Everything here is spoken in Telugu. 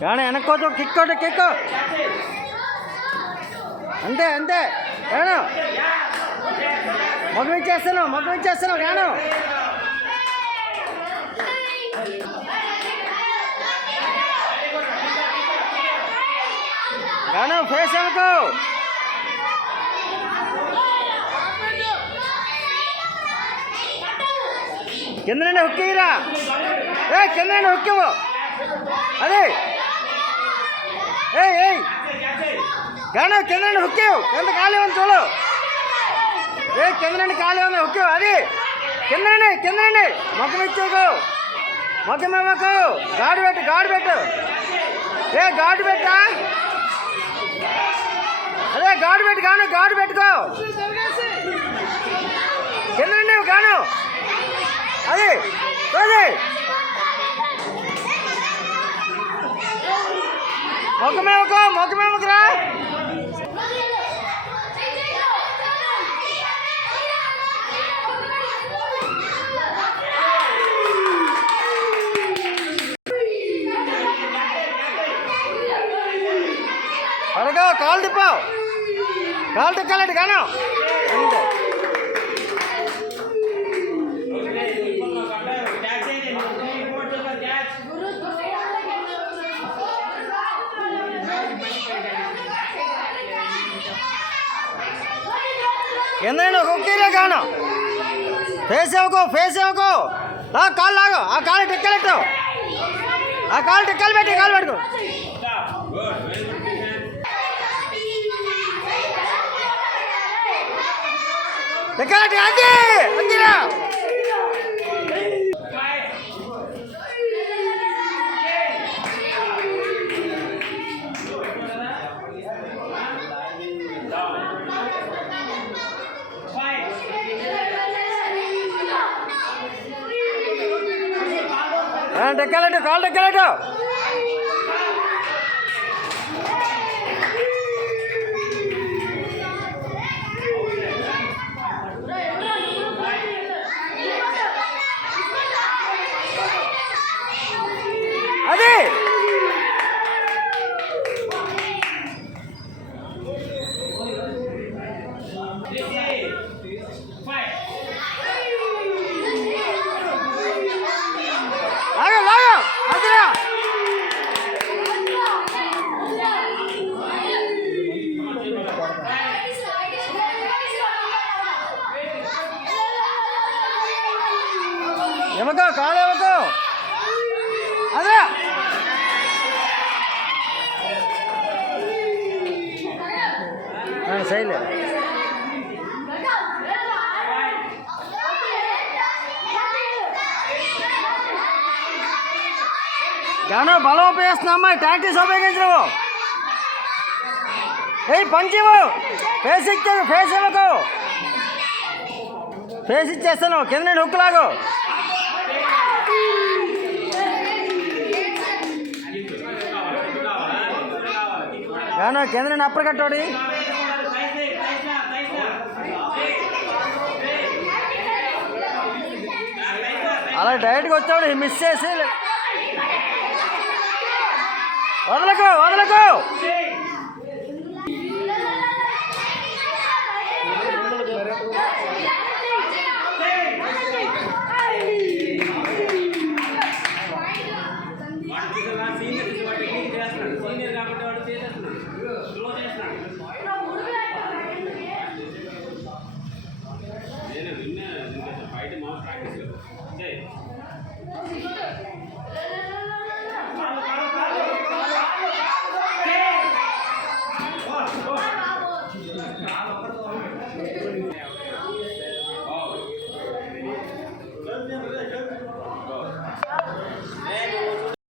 కానీ వెనక్కోదు కిక్కోటు కిక్కు అంతే అంతే రాను మొగ్గ ఇచ్చేస్తాను రాను రాను ఫేస్ వెనకు కింద నుండి హుక్కిరా కింద నుండి హుక్కివు అదే గాను కింద నుండి హుక్కివు కింద ఖాళీ ఉంది చూడు కింద నుండి ఖాళీ ఉంది హుక్కివు అది కింద నుండి మొక్కం ఇచ్చేకు మొక్కం ఇవ్వకు గాడు పెట్టు గాడు పెట్టా అదే గాడు పెట్టు గాడు పెట్టుకో కింద నుండి గాను అది అదే మొక్కమేమకురా అడగో కాలు తిప్పావు కాలు తిక్కాలండి గాను అంతే ఎందుకంటే ఒక్కొక్కరే గాను ఫేస్ ఇవ్వకు కాళ్ళు లాగు ఆ కాళ్ళు టిక్కలెట్టు ఆ కాళ్ళు టిక్కలు పెట్టుకో టిక్కలెట్టు అంతేరా డెక్కలెట్టు కాళ్ళు డెక్కలెట్టు అది ఎమకో కాలు ఎమకో అదే సైలే గాను బలం ఉపయోగిస్తున్నామ్మా టాక్టీస్ ఉపయోగించవు పంచివు ఫేస్ ఇచ్చావు ఫేస్ ఇవ్వకు ఫేస్ ఇచ్చేస్తాను కింద నేను హుక్కులాగు గాను కింద నేను అప్పర్ కట్టోడి అలా డైరెక్ట్గా వచ్చాడు మిస్ చేసి వదలకు